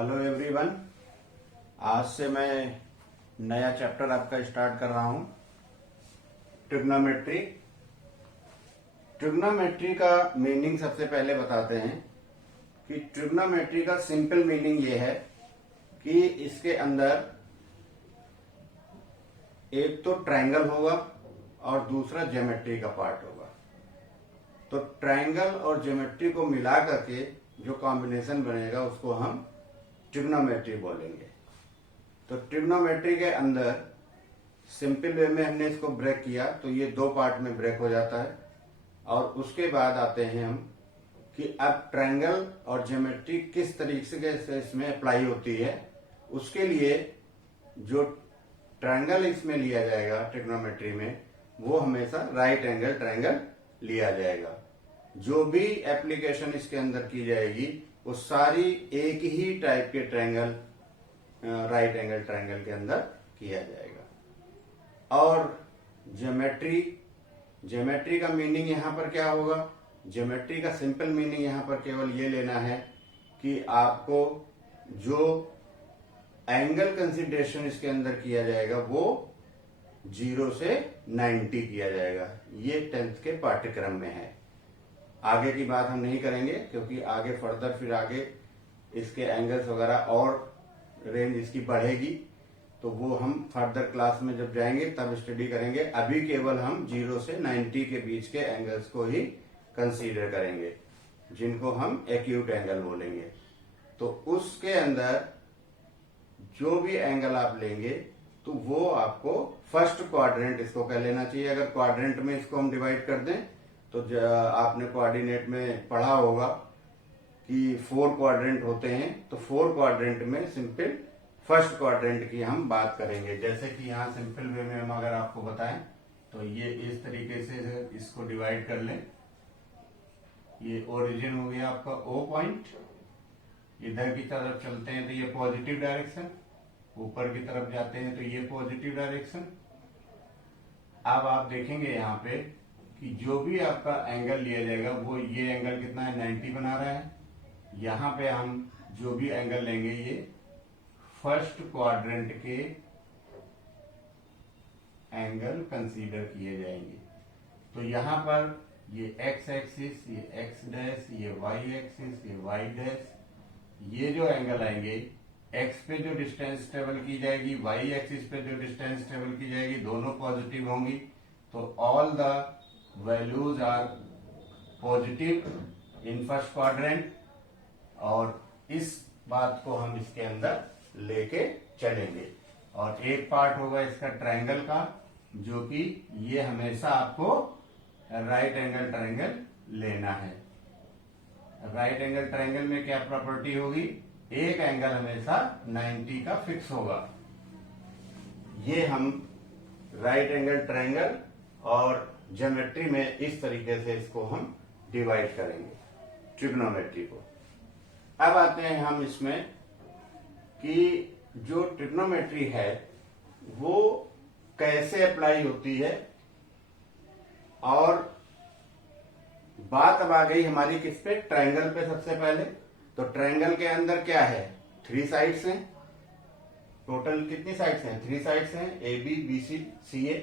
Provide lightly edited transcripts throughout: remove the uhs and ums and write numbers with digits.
Hello everyone. आज से मैं नया चैप्टर आपका स्टार्ट कर रहा हूं, ट्रिग्नोमेट्री। ट्रिग्नोमेट्री का मीनिंग सबसे पहले बताते हैं कि ट्रिग्नोमेट्री का सिंपल मीनिंग ये है कि इसके अंदर एक तो ट्रायंगल होगा और दूसरा ज्योमेट्री का पार्ट होगा। तो ट्रायंगल और ज्योमेट्री को मिला करके जो कॉम्बिनेशन बनेगा उसको हम ट्रिग्नोमेट्री बोलेंगे। तो ट्रिग्नोमेट्री के अंदर सिंपल वे में हमने इसको ब्रेक किया तो ये दो पार्ट में ब्रेक हो जाता है। और उसके बाद आते हैं हम कि अब ट्रायंगल और ज्योमेट्री किस तरीके से इसमें अप्लाई होती है। उसके लिए जो ट्रायंगल इसमें लिया जाएगा ट्रिग्नोमेट्री में, वो हमेशा राइट एंगल ट्रायंगल लिया जाएगा। जो भी एप्लीकेशन इसके अंदर की जाएगी वो सारी एक ही टाइप के ट्रायंगल राइट एंगल ट्रायंगल के अंदर किया जाएगा। और ज्योमेट्री का मीनिंग यहां पर क्या होगा? ज्योमेट्री का सिंपल मीनिंग यहां पर केवल ये लेना है कि आपको जो एंगल कंसिडरेशन इसके अंदर किया जाएगा वो 0 से 90 किया जाएगा। ये 10th के पाठ्यक्रम में है। आगे की बात हम नहीं करेंगे क्योंकि आगे फर्दर फिर आगे इसके एंगल्स वगैरह और रेंज इसकी बढ़ेगी, तो वो हम फर्दर क्लास में जब जाएंगे तब स्टडी करेंगे। अभी केवल हम 0 से 90 के बीच के एंगल्स को ही कंसीडर करेंगे, जिनको हम एक्यूट एंगल बोलेंगे। तो उसके अंदर जो भी एंगल आप लेंगे तो वो आपको फर्स्ट क्वाड्रेंट इसको कह लेना चाहिए। अगर क्वाड्रेंट में इसको हम डिवाइड कर दें तो आपने कोऑर्डिनेट में पढ़ा होगा कि 4 क्वाड्रेंट होते हैं। तो 4 क्वाड्रेंट में सिंपल फर्स्ट क्वाड्रेंट की हम बात करेंगे। जैसे कि यहाँ सिंपल वे में हम अगर आपको बताएं तो ये इस तरीके से इसको डिवाइड कर लें। ये ओरिजिन हो गया आपका O पॉइंट। इधर की तरफ चलते हैं तो ये पॉजिटिव डायरेक्शन, ऊपर की तरफ जाते हैं तो ये पॉजिटिव डायरेक्शन। अब आप देखेंगे यहाँ पे कि जो भी आपका एंगल लिया जाएगा वो ये एंगल कितना है, 90 बना रहा है। यहां पे हम जो भी एंगल लेंगे ये फर्स्ट क्वाड्रेंट के एंगल कंसीडर किए जाएंगे। तो यहां पर ये एक्स एक्सिस, ये एक्स डैश, ये वाई एक्सिस, ये वाई डैश, ये जो एंगल आएंगे एक्स पे जो डिस्टेंस ट्रेवल की जाएगी, वाई एक्सिस पे जो डिस्टेंस ट्रेवल की जाएगी, दोनों पॉजिटिव होंगी। तो all the values are positive in first quadrant. और इस बात को हम इसके अंदर लेके चलेंगे। और एक पार्ट होगा इसका ट्रायंगल का, जो कि ये हमेशा आपको राइट एंगल ट्रायंगल लेना है। राइट एंगल ट्रायंगल में क्या प्रॉपर्टी होगी? एक एंगल हमेशा 90 का फिक्स होगा। ये हम राइट एंगल ट्रायंगल और ज्योमेट्री में इस तरीके से इसको हम डिवाइड करेंगे ट्रिग्नोमेट्री को। अब आते हैं हम इसमें कि जो ट्रिग्नोमेट्री है वो कैसे अप्लाई होती है। और बात अब आ गई हमारी किस पे? ट्रायंगल पे। सबसे पहले तो ट्रायंगल के अंदर क्या है? 3 साइड्स हैं। टोटल कितनी साइड्स हैं? 3 साइड्स हैं, AB, BC, CA।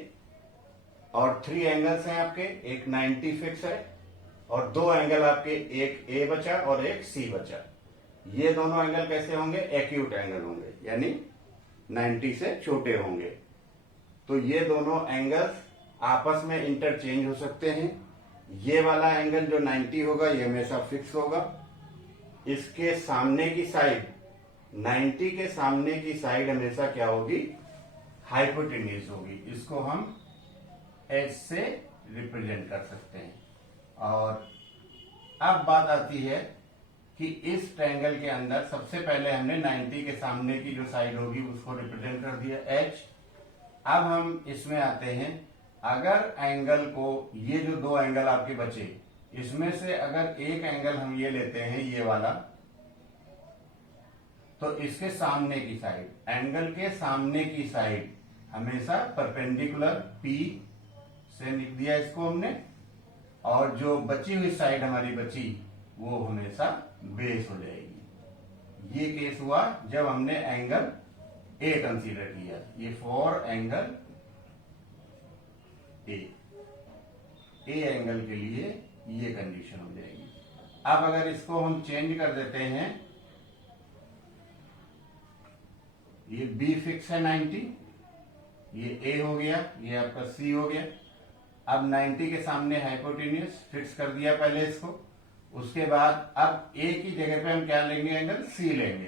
और 3 एंगल्स हैं आपके, एक 90 फिक्स है और 2 एंगल आपके, एक A बचा और एक C बचा। ये दोनों एंगल कैसे होंगे? एक्यूट एंगल होंगे, यानी 90 से छोटे होंगे। तो ये दोनों एंगल्स आपस में इंटरचेंज हो सकते हैं। ये वाला एंगल जो 90 होगा ये हमेशा फिक्स होगा। इसके सामने की साइड, 90 के सामने की साइड हमेशा क्या होगी? हाइपोटेन्यूज होगी। इसको हम एच से रिप्रेजेंट कर सकते हैं। और अब बात आती है कि इस ट्रायंगल के अंदर सबसे पहले हमने 90 के सामने की जो साइड होगी उसको रिप्रेजेंट कर दिया एच। अब हम इसमें आते हैं, अगर एंगल को, ये जो 2 एंगल आपके बचे, इसमें से अगर एक एंगल हम ये लेते हैं, ये वाला, तो इसके सामने की साइड, एंगल के सामने की साइड हमेशा परपेंडिकुलर P से लिख दिया इसको हमने। और जो बची हुई साइड हमारी बची वो हमेशा बेस हो जाएगी। ये केस हुआ जब हमने एंगल ए कंसीडर किया, ये फॉर एंगल ए एंगल के लिए ये कंडीशन हो जाएगी। अब अगर इसको हम चेंज कर देते हैं, ये बी फिक्स है 90, ये ए हो गया, ये आपका सी हो गया। अब 90 के सामने हाइपोटेन्यूस फिक्स कर दिया पहले इसको, उसके बाद अब ए की जगह पे हम क्या लेंगे, एंगल सी लेंगे।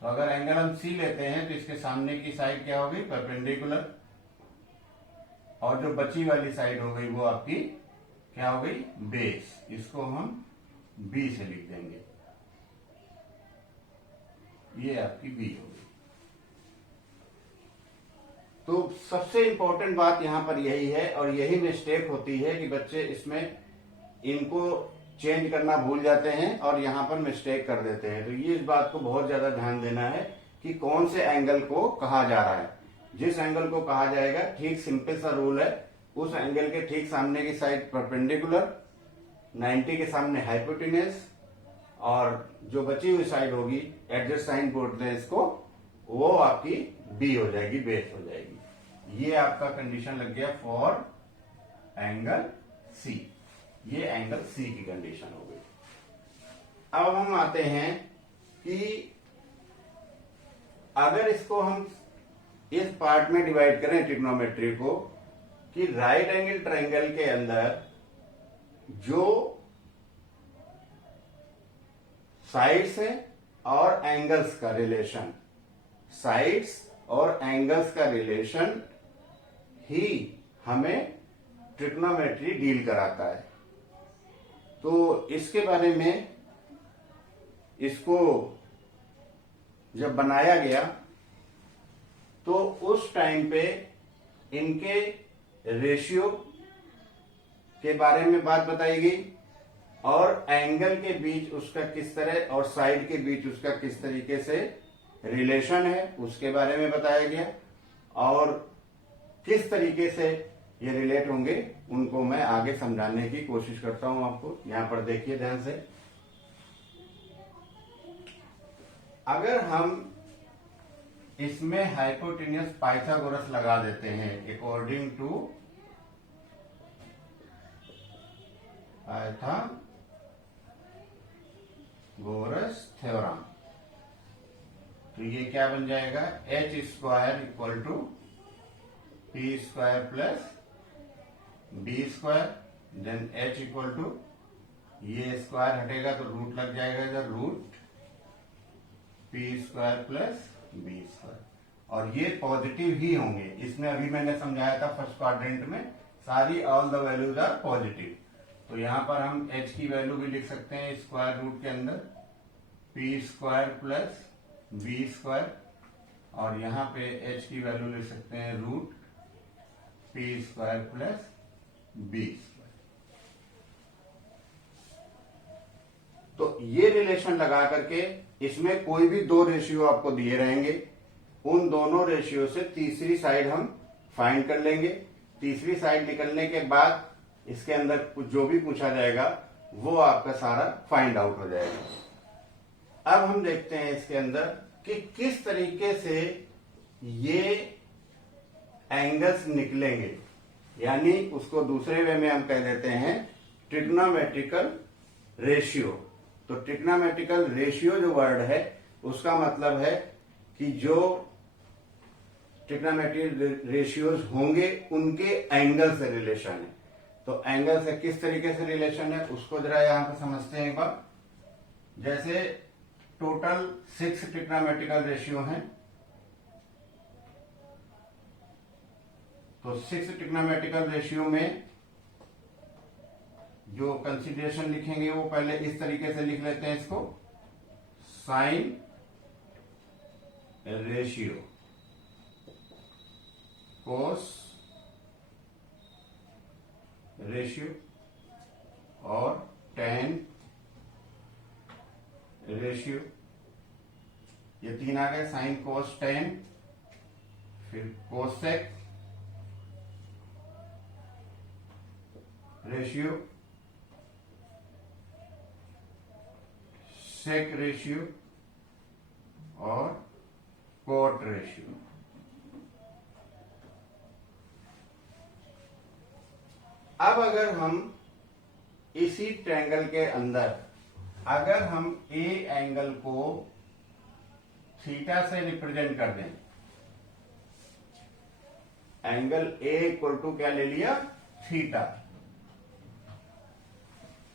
तो अगर एंगल हम सी लेते हैं तो इसके सामने की साइड क्या होगी, परपेंडिकुलर, और जो बची वाली साइड हो गई वो आपकी क्या हो गई, बेस। इसको हम बी से लिख देंगे, ये आपकी बी हो गई। तो सबसे इंपॉर्टेंट बात यहां पर यही है, और यही मिस्टेक होती है कि बच्चे इसमें इनको चेंज करना भूल जाते हैं और यहां पर मिस्टेक कर देते हैं। तो ये इस बात को बहुत ज्यादा ध्यान देना है कि कौन से एंगल को कहा जा रहा है। जिस एंगल को कहा जाएगा, ठीक सिंपल सा रूल है, उस एंगल के ठीक सामने की साइड परपेंडिकुलर, 90 के सामने हाइपोटेन्यूस, और जो बची हुई साइड होगी, एडजस्ट साइन बोलते हैं इसको, वो आपकी बी हो जाएगी, बेस हो जाएगी। ये आपका कंडीशन लग गया फॉर एंगल सी, ये एंगल सी की कंडीशन हो गई। अब हम आते हैं कि अगर इसको हम इस पार्ट में डिवाइड करें ट्रिग्नोमेट्री को, कि राइट एंगल ट्रायंगल के अंदर जो साइड्स है और एंगल्स का रिलेशन, साइड्स और एंगल्स का रिलेशन ही हमें ट्रिग्नोमेट्री डील कराता है। तो इसके बारे में, इसको जब बनाया गया तो उस टाइम पे इनके रेशियो के बारे में बात बताई गई, और एंगल के बीच उसका किस तरह, और साइड के बीच उसका किस तरीके से रिलेशन है उसके बारे में बताया गया, और किस तरीके से ये रिलेट होंगे उनको मैं आगे समझाने की कोशिश करता हूं आपको। यहां पर देखिए ध्यान से, अगर हम इसमें हाइपोटेन्यूस पाइथागोरस लगा देते हैं अकॉर्डिंग टू पाइथागोरस थ्योरम, तो ये क्या बन जाएगा, H square equal to P square plus B square, then H equal to, ये स्क्वायर हटेगा तो रूट लग जाएगा इधर, root P square plus B square, और ये पॉजिटिव ही होंगे। इसमें अभी मैंने समझाया था फर्स्ट क्वाड्रेंट में, सारी all the values are positive. तो यहां पर हम h की वैल्यू भी लिख सकते हैं स्क्वायर रूट के अंदर, P square plus B square, और यहां पे h की वैल्यू लिख सकते हैं root P square plus B square. तो ये रिलेशन लगा करके इसमें कोई भी दो रेशियो आपको दिए रहेंगे, उन दोनों रेशियो से तीसरी साइड हम फाइंड कर लेंगे। तीसरी साइड निकलने के बाद इसके अंदर जो भी पूछा जाएगा वो आपका सारा फाइंड आउट हो जाएगा। अब हम देखते हैं इसके अंदर कि किस तरीके से ये एंगल्स निकलेंगे, यानी उसको दूसरे वे में हम कह देते हैं ट्रिग्नोमेट्रिकल रेशियो। तो ट्रिग्नोमेट्रिकल रेशियो जो वर्ड है उसका मतलब है कि जो ट्रिग्नोमेट्रिक रेशियोज होंगे उनके एंगल से रिलेशन है। तो एंगल से किस तरीके से रिलेशन है उसको जरा यहां पर समझते हैं एक बार। जैसे टोटल 6 ट्रिग्नोमेट्रिकल रेशियो हैं, तो 6 ट्रिग्नोमेट्रिकल रेशियो में जो कंसीडरेशन लिखेंगे वो पहले इस तरीके से लिख लेते हैं इसको, साइन रेशियो, कोस रेशियो और टेन रेशियो। ये तीन आ गए, साइन कोस टेन, फिर कोसेक रेशियो, सेक रेशियो कोट रेशियो। अब अगर हम इसी ट्रायंगल के अंदर अगर हम ए एंगल को थीटा से रिप्रेजेंट कर दें, एंगल ए इक्वल टू क्या ले लिया, थीटा,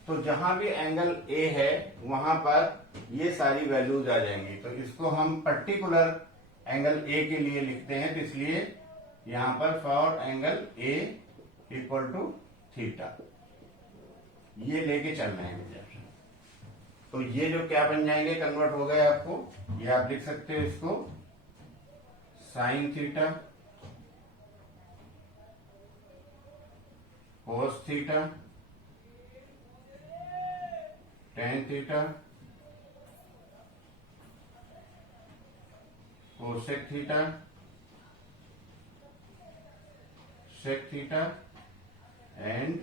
तो जहां भी एंगल ए है वहां पर ये सारी वैल्यूज आ जाएंगी। तो इसको हम पर्टिकुलर एंगल ए के लिए लिखते हैं, तो इसलिए यहां पर for angle A equal to theta ये लेके चल रहे हैं। तो ये जो क्या बन जाएंगे, कन्वर्ट हो गए आपको, ये आप लिख सकते हो इसको sine theta cos theta tan theta cosec theta sec theta and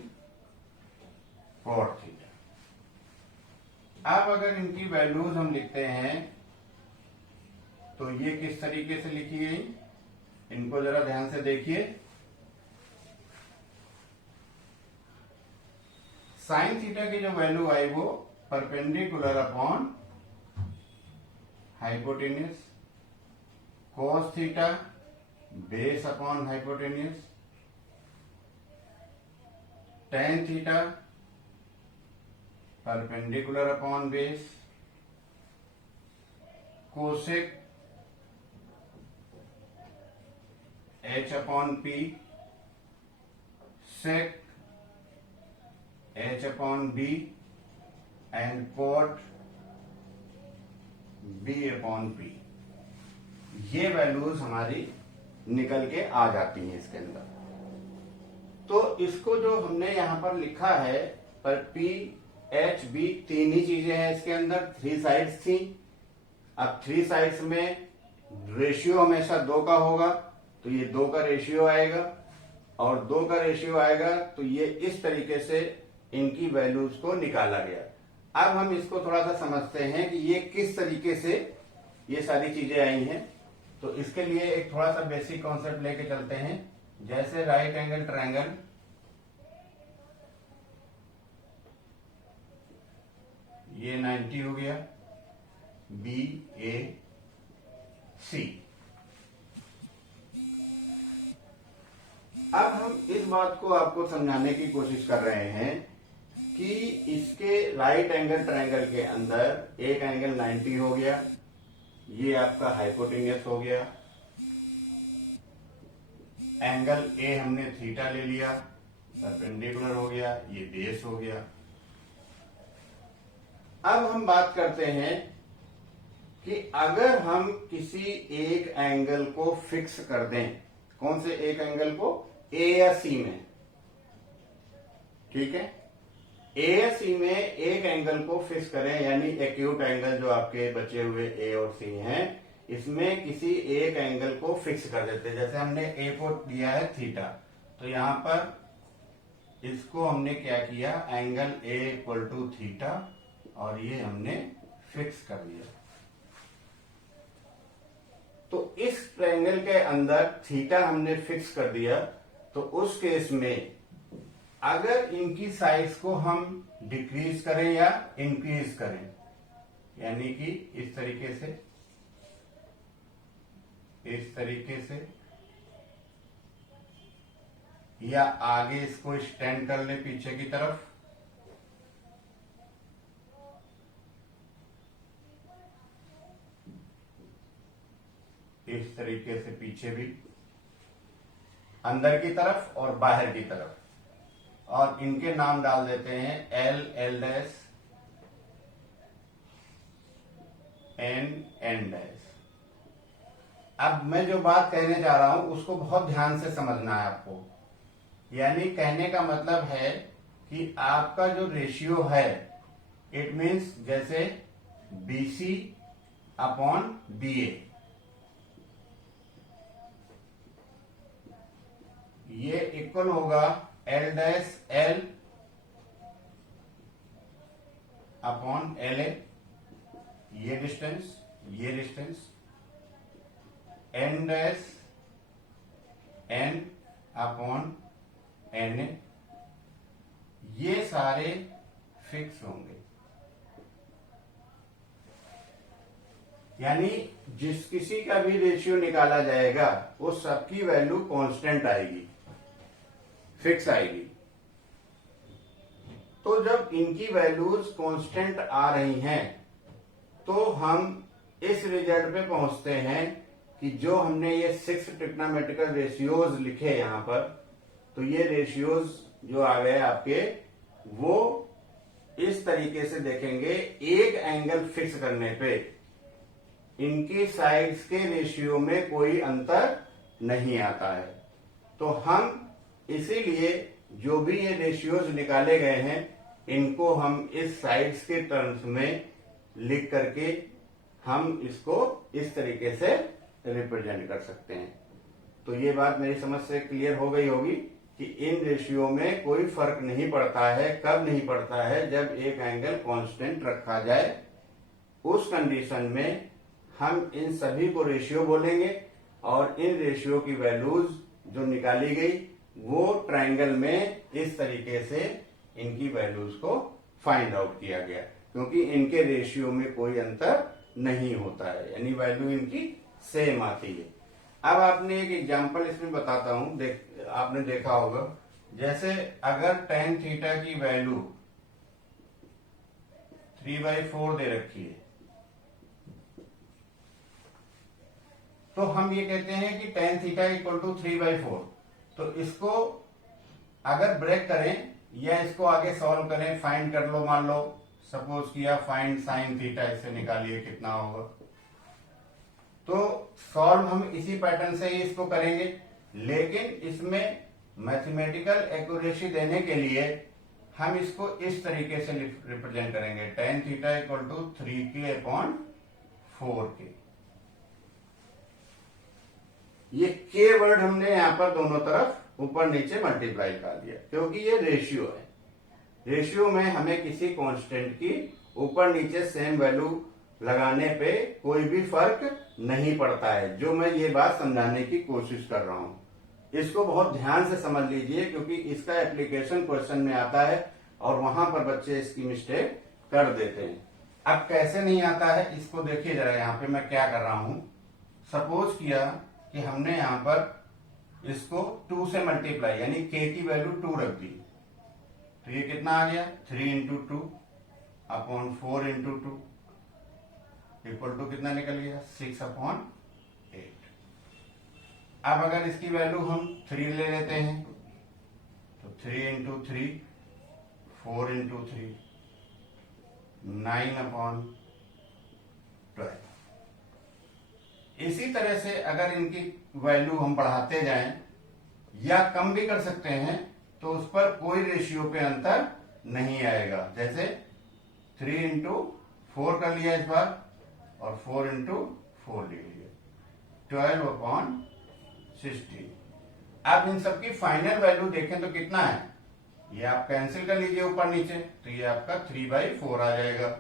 cot theta. अब अगर इनकी वैल्यूज हम लिखते हैं तो ये किस तरीके से लिखी गई, इनको जरा ध्यान से देखिए। साइन थीटा की जो वैल्यू आई वो perpendicular upon hypotenuse, cos theta base upon hypotenuse, tan theta perpendicular upon base, cosec H upon P, sec H upon B and cot B upon P. ये वैल्यूज हमारी निकल के आ जाती हैं इसके अंदर। तो इसको जो हमने यहां पर लिखा है पर पी एच बी तीन ही चीजें हैं इसके अंदर, थ्री साइड्स थी। अब थ्री साइड्स में रेशियो हमेशा 2 का होगा, तो ये 2 का रेशियो आएगा, और 2 का रेशियो आएगा तो ये इस तरीके से इनकी वैल्यूज को निकाला गया। अब हम इसको थोड़ा सा समझते हैं कि ये किस तरीके से ये सारी चीजें आई हैं। तो इसके लिए एक थोड़ा सा बेसिक कॉन्सेप्ट लेके चलते हैं। जैसे राइट एंगल ट्रायंगल, ये 90 हो गया, बी ए सी। अब हम इस बात को आपको समझाने की कोशिश कर रहे हैं कि इसके राइट एंगल ट्रायंगल के अंदर एक एंगल 90 हो गया, ये आपका हाइपोटेन्यूस हो गया, एंगल ए हमने थीटा ले लिया, परपेंडिकुलर हो गया, ये बेस हो गया। अब हम बात करते हैं कि अगर हम किसी एक एंगल को फिक्स कर दें, कौन से एक एंगल को, ए या सी में, ठीक है, ए या सी में एक एंगल को फिक्स करें, यानी एक्यूट एंगल जो आपके बचे हुए ए और सी हैं, इसमें किसी एक एंगल को फिक्स कर देते हैं। जैसे हमने ए को दिया है थीटा, तो यहां पर इसको हमने क्या किया, angle A equal to theta, और ये हमने फिक्स कर दिया। तो इस ट्रायंगल के अंदर थीटा हमने फिक्स कर दिया, तो उस केस में अगर इनकी साइज को हम डिक्रीज करें या इंक्रीज करें, यानी कि इस तरीके से, इस तरीके से, या आगे इसको स्टैंड कर ले पीछे की तरफ, इस तरीके से पीछे भी, अंदर की तरफ और बाहर की तरफ, और इनके नाम डाल देते हैं L, L dash, N, N dash. अब मैं जो बात कहने जा रहा हूं उसको बहुत ध्यान से समझना है आपको। यानी कहने का मतलब है कि आपका जो रेशियो है, इट मीन्स जैसे बीसी अपॉन बीए, ये इक्वल होगा L dash L upon L A, ये डिस्टेंस, ये distance, N dash N upon N A, ये सारे फिक्स होंगे। यानी जिस किसी का भी रेशियो निकाला जाएगा उस सबकी वैल्यू कांस्टेंट आएगी, फिक्स आएगी। तो जब इनकी वैल्यूज कांस्टेंट आ रही हैं तो हम इस रिजल्ट पे पहुंचते हैं कि जो हमने ये 6 ट्रिग्नोमेट्रिकल रेशियोज लिखे यहां पर, तो ये रेशियोज जो आ गए आपके, वो इस तरीके से देखेंगे। एक एंगल फिक्स करने पे इनकी साइड्स के रेशियो में कोई अंतर नहीं आता है। तो हम इसीलिए जो भी ये रेशियोज निकाले गए हैं इनको हम इस साइड्स के टर्म्स में लिख करके हम इसको इस तरीके से रिप्रेजेंट कर सकते हैं। तो ये बात मेरी समझ से क्लियर हो गई होगी कि इन रेशियो में कोई फर्क नहीं पड़ता है। कब नहीं पड़ता है? जब एक एंगल कांस्टेंट रखा जाए, उस कंडीशन में हम इन सभी को रेशियो बोलेंगे और इन रेशियो की वैल्यूज जो निकाली गई वो ट्रायंगल में इस तरीके से इनकी वैल्यूज को फाइंड आउट किया गया, क्योंकि इनके रेशियो में कोई अंतर नहीं होता है, यानी वैल्यू इनकी सेम आती है। अब आपने एक एग्जांपल इसमें बताता हूं, आपने देखा होगा, जैसे अगर tan थीटा की वैल्यू 3/4 दे रखी है तो हम ये कहते हैं कि tan थीटा इक्वल टू 3/4। तो इसको अगर ब्रेक करें या इसको आगे सॉल्व करें, फाइंड कर लो, मान लो सपोज किया फाइंड साइन थीटा, इससे निकालिए कितना होगा। तो सॉल्व हम इसी पैटर्न से ही इसको करेंगे, लेकिन इसमें मैथमेटिकल एक्यूरेसी देने के लिए हम इसको इस तरीके से रिप्रेजेंट करेंगे, tan theta equal to 3k/4k। ये के वर्ड हमने यहां पर दोनों तरफ ऊपर नीचे मल्टीप्लाई कर दिया, क्योंकि ये रेशियो है। रेशियो में हमें किसी कांस्टेंट की ऊपर नीचे सेम वैल्यू लगाने पे कोई भी फर्क नहीं पड़ता है। जो मैं ये बात समझाने की कोशिश कर रहा हूं, इसको बहुत ध्यान से समझ लीजिए, क्योंकि इसका एप्लीकेशन क्वेश्चन में आता है और वहां पर बच्चे इसकी मिस्टेक कर देते हैं। अब कैसे नहीं आता है इसको देखिए जरा। यहाँ पे मैं क्या कर रहा हूं, सपोज किया कि हमने यहां पर इसको 2 से मल्टीप्लाई, यानी k की वैल्यू 2 रख दी, तो ये कितना आ गया 3 × 2 अपॉन 4 × 2 इक्वल टू कितना निकल गया 6/8। अब अगर इसकी वैल्यू हम 3 ले लेते हैं तो 3 × 3 4 × 3 9/12। इसी तरह से अगर इनकी वैल्यू हम बढ़ाते जाएं या कम भी कर सकते हैं तो उस पर कोई रेशियो पे अंतर नहीं आएगा। जैसे 3 × 4 कर लिया इस बार और 4 × 4 ले लिया, 12/16। अब इन सबकी फाइनल वैल्यू देखें तो कितना है, ये आप कैंसिल कर लीजिए ऊपर नीचे, तो ये आपका 3/4 आ जाएगा।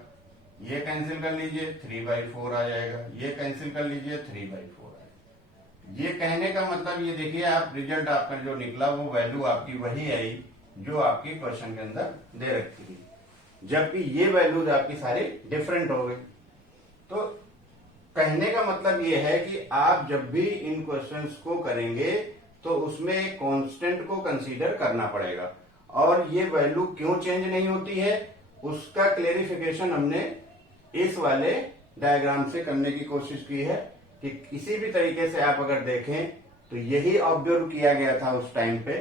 ये कैंसिल कर लीजिए 3/4 आ जाएगा, ये कैंसिल कर लीजिए 3/4 आएगा। ये कहने का मतलब ये देखिए, आप रिजल्ट आपका जो निकला वो वैल्यू आपकी वही आई जो आपकी क्वेश्चन के अंदर दे रखी थी, जबकि ये वैल्यूज आपकी सारी डिफरेंट हो गई। तो कहने का मतलब ये है कि आप जब भी इन क्वेश्चंस को करेंगे तो उसमें एक कांस्टेंट को कंसीडर करना पड़ेगा, और ये वैल्यू क्यों चेंज नहीं होती है उसका क्लेरिफिकेशन हमने इस वाले डायग्राम से करने की कोशिश की है। कि किसी भी तरीके से आप अगर देखें तो यही ऑब्जर्व किया गया था उस टाइम पे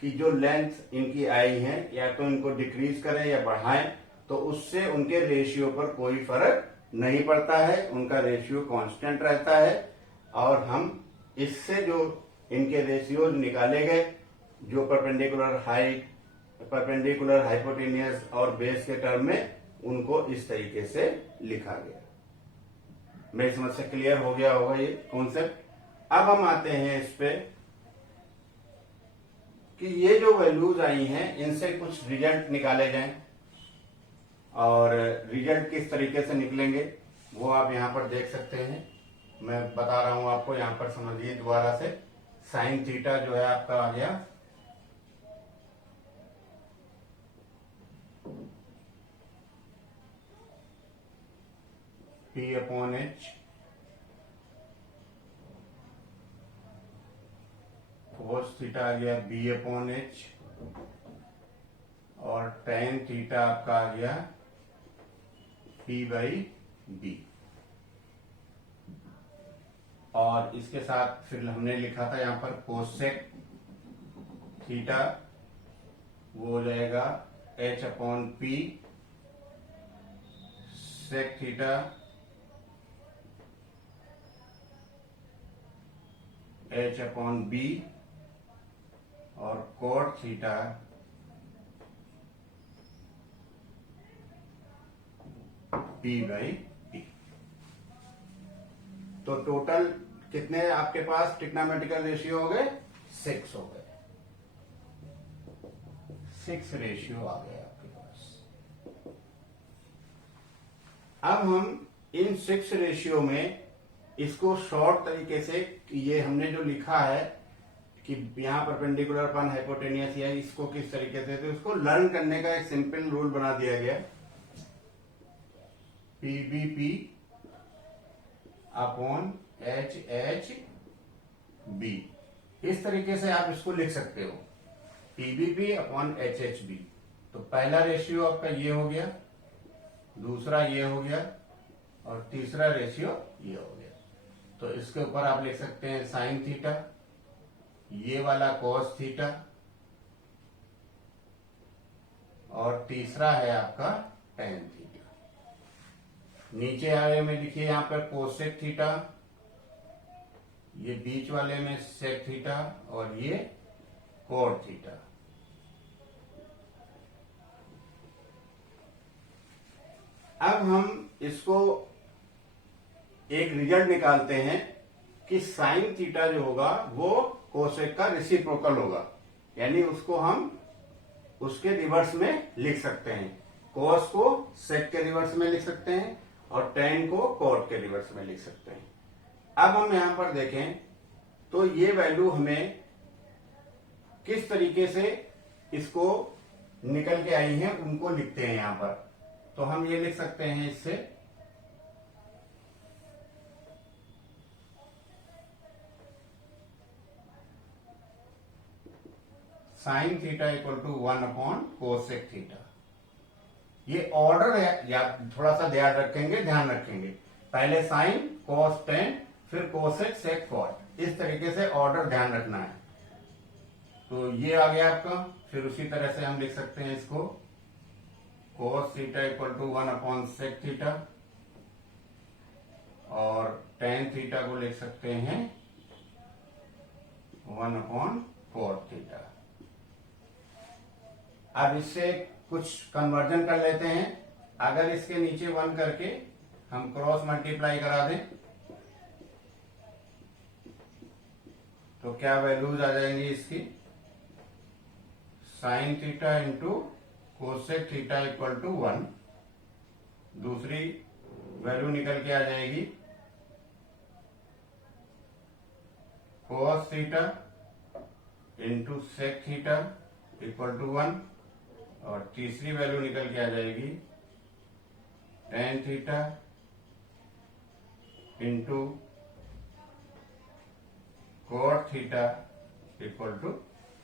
कि जो लेंथ इनकी आई है, या तो इनको डिक्रीज करें या बढ़ाएं, तो उससे उनके रेशियो पर कोई फर्क नहीं पड़ता है, उनका रेशियो कांस्टेंट रहता है। और हम इससे जो इनके रेशियोज निकाले गए, जो परपेंडिकुलर हाइट, परपेंडिकुलर हाइपोटेनियस और बेस के टर्म में, उनको इस तरीके से लिखा गया। मेरी समझ से क्लियर हो गया होगा ये कॉन्सेप्ट। अब हम आते हैं इस पे कि ये जो वैल्यूज आई हैं इनसे कुछ रिजल्ट निकाले जाएं, और रिजल्ट किस तरीके से निकलेंगे वो आप यहां पर देख सकते हैं। मैं बता रहा हूं आपको, यहां पर समझिए दोबारा से। साइन थीटा जो है आपका आ गया P/H, कोस थीटा आ गया B/H, और टेन थीटा आपका आ गया P/B। और इसके साथ फिर हमने लिखा था यहां पर कोसेक थीटा, वो हो जाएगा H/P, सेक थीटा H/B, और कोट थीटा P/B। तो टोटल कितने आपके पास ट्रिग्नोमेट्रिकल रेशियो हो गए? 6 हो गए। 6 रेशियो आ गए आपके पास। अब हम इन 6 रेशियो में इसको शॉर्ट तरीके से, ये हमने जो लिखा है कि यहां परपेंडिकुलर अपन हाइपोटेनियस या इसको किस तरीके से, तो इसको लर्न करने का एक सिंपल रूल बना दिया गया, PBP अपॉन HHB। इस तरीके से आप इसको लिख सकते हो, PBP अपॉन HHB। तो पहला रेशियो आपका ये हो गया, दूसरा ये हो गया, और तीसरा रेशियो ये हो गया। तो इसके ऊपर आप लिख सकते हैं साइन थीटा, ये वाला कॉस थीटा, और तीसरा है आपका टेन थीटा। नीचे वाले में लिखिए यहां पर कोसेक थीटा, ये बीच वाले में सेक थीटा, और ये कोट थीटा। अब हम इसको एक रिजल्ट निकालते हैं कि साइन थीटा जो होगा वो कोसेक का रेसिप्रोकल होगा, यानी उसको हम उसके रिवर्स में लिख सकते हैं। कोस को सेक के रिवर्स में लिख सकते हैं, और टेन को कोट के रिवर्स में लिख सकते हैं। अब हम यहां पर देखें तो ये वैल्यू हमें किस तरीके से इसको निकल के आई है, उनको लिखते हैं यहां पर। तो हम ये लिख सकते हैं इससे, sine theta equal to cosec theta. ये ऑर्डर है, या थोड़ा सा ध्यान रखेंगे, पहले साइन, कॉस टेन, फिर कोसेक, सेक, कॉट, इस तरीके से ऑर्डर ध्यान रखना है। तो ये आ गया आपका। फिर उसी तरह से हम लिख सकते हैं इसको, cos theta equal to sec theta, और टेन थीटा को लिख सकते हैं 1/कोट थीटा। अब इससे कुछ कन्वर्जन कर लेते हैं। अगर इसके नीचे 1 करके हम क्रॉस मल्टीप्लाई करा दें तो क्या वैल्यूज आ जाएंगी इसकी? Sine theta into cosec theta equal to 1, दूसरी वैल्यू निकल के आ जाएगी cos theta into sec theta equal to 1, और तीसरी वैल्यू निकल के आ जाएगी tan theta into cot theta equal to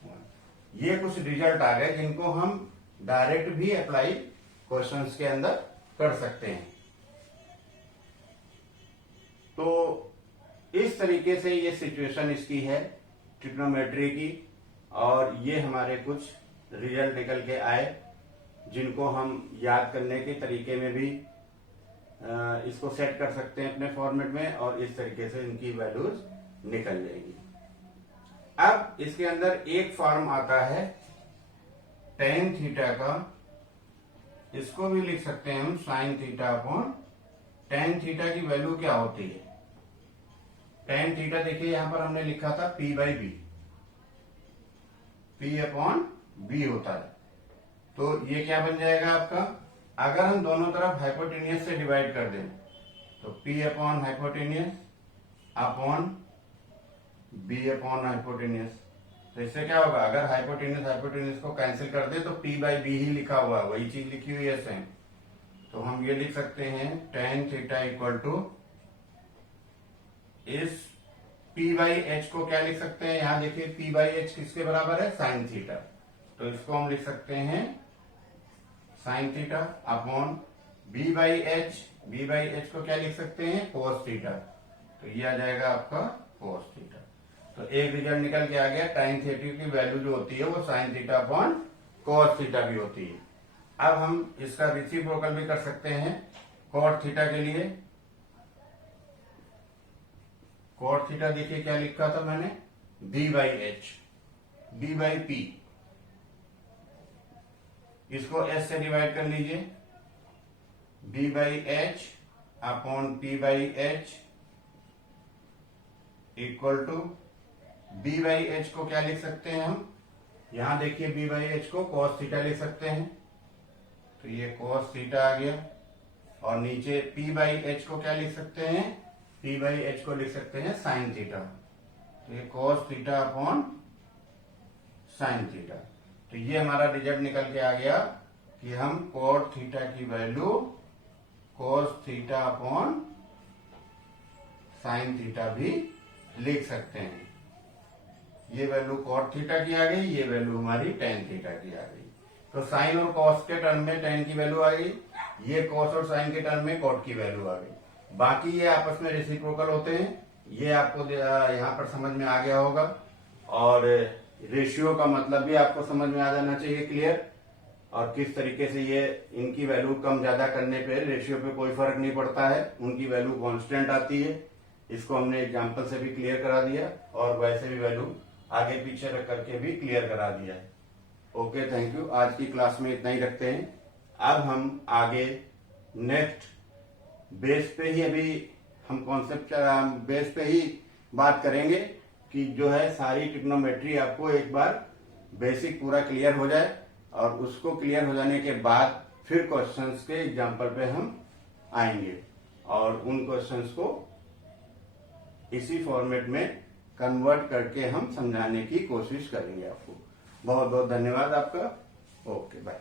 1। ये कुछ रिजल्ट आ गए जिनको हम डायरेक्ट भी अप्लाई क्वेश्चंस के अंदर कर सकते हैं। तो इस तरीके से ये सिचुएशन इसकी है ट्रिग्नोमेट्री की, और ये हमारे कुछ रिजल्ट निकल के आए जिनको हम याद करने के तरीके में भी इसको सेट कर सकते हैं अपने फॉर्मेट में, और इस तरीके से इनकी वैल्यूज निकल जाएगी। अब इसके अंदर एक फॉर्म आता है टेन थीटा का, इसको भी लिख सकते हैं हम sign theta upon tan theta की वैल्यू क्या होती है? टेन थीटा देखिए यहां पर हमने लिखा था P/B, P/B होता है। तो ये क्या बन जाएगा आपका? अगर हम दोनों तरफ हाइपोटेनियस से डिवाइड कर दें तो P/हाइपोटेनियस अपॉन बी अपॉन हाइपोटेन्यूस। तो इससे क्या होगा, अगर हाइपोटेन्यूस को कैंसिल कर दे तो पी बाई बी ही लिखा हुआ है, वही चीज लिखी हुई है सेम। तो हम ये लिख सकते हैं tan थीटा इक्वल टू, इस पी बाई एच को क्या लिख सकते हैं, यहां देखिए पी बाई एच किसके बराबर है, साइन थीटा। तो इसको हम लिख सकते हैं sine theta upon B by H को क्या लिख सकते हैं, कोस थीटा। तो ये आ जाएगा आपका कोस थीटा। तो एक रिजल्ट निकल के आ गया, टाइन थीटा की वैल्यू जो होती है वो sign theta upon cos theta भी होती है। अब हम इसका रेसिप्रोकल भी कर सकते हैं कॉट थीटा के लिए। कॉट थीटा देखिए क्या लिखा था मैंने, B by H, B by P, इसको एस से डिवाइड कर लीजिए, B by H upon P by H equal to, B by H को क्या लिख सकते हैं हम, यहां देखिए बी बाई एच को कॉस थीटा लिख सकते हैं। तो ये कॉस थीटा आ गया, और नीचे पी बाई एच को क्या लिख सकते हैं, पी बाई एच को लिख सकते हैं साइन थीटा। तो ये cos theta upon sine theta. तो ये हमारा रिजल्ट निकल के आ गया कि हम कॉट थीटा की value cos theta upon sine theta भी लिख सकते हैं। ये वैल्यू कॉट थीटा की आ गई, ये वैल्यू हमारी टेन थीटा की आ गई। तो साइन और कॉस के टर्म में टेन की वैल्यू आ गई, ये कॉस और साइन के टर्म में कॉट की वैल्यू आ गई। बाकी ये आपस में रेसिप्रोकल होते हैं, ये आपको यहाँ पर समझ में आ गया होगा। और रेशियो का मतलब भी आपको समझ में आ जाना चाहिए क्लियर, और किस तरीके से ये इनकी वैल्यू कम ज्यादा करने पे रेशियो पे कोई फर्क नहीं पड़ता है, उनकी वैल्यू कांस्टेंट आती है। इसको हमने एग्जांपल से भी क्लियर करा दिया, और वैसे भी वैल्यू आगे पीछे रख करके भी क्लियर करा दिया है। Okay, thank you. आज की क्लास में इतना ही रखते हैं। अब हम आगे नेक्स्ट बेस पे ही, अभी हम कॉन्सेप्ट बेस पे ही बात करेंगे कि जो है सारी ट्रिग्नोमेट्री आपको एक बार बेसिक पूरा क्लियर हो जाए, और उसको क्लियर हो जाने के बाद फिर क्वेश्चंस के एग्जांपल पे हम आएंगे, और उन क्वेश्चंस को इसी फॉर्मेट में कन्वर्ट करके हम समझाने की कोशिश करेंगे आपको। बहुत बहुत धन्यवाद आपका। Okay, bye.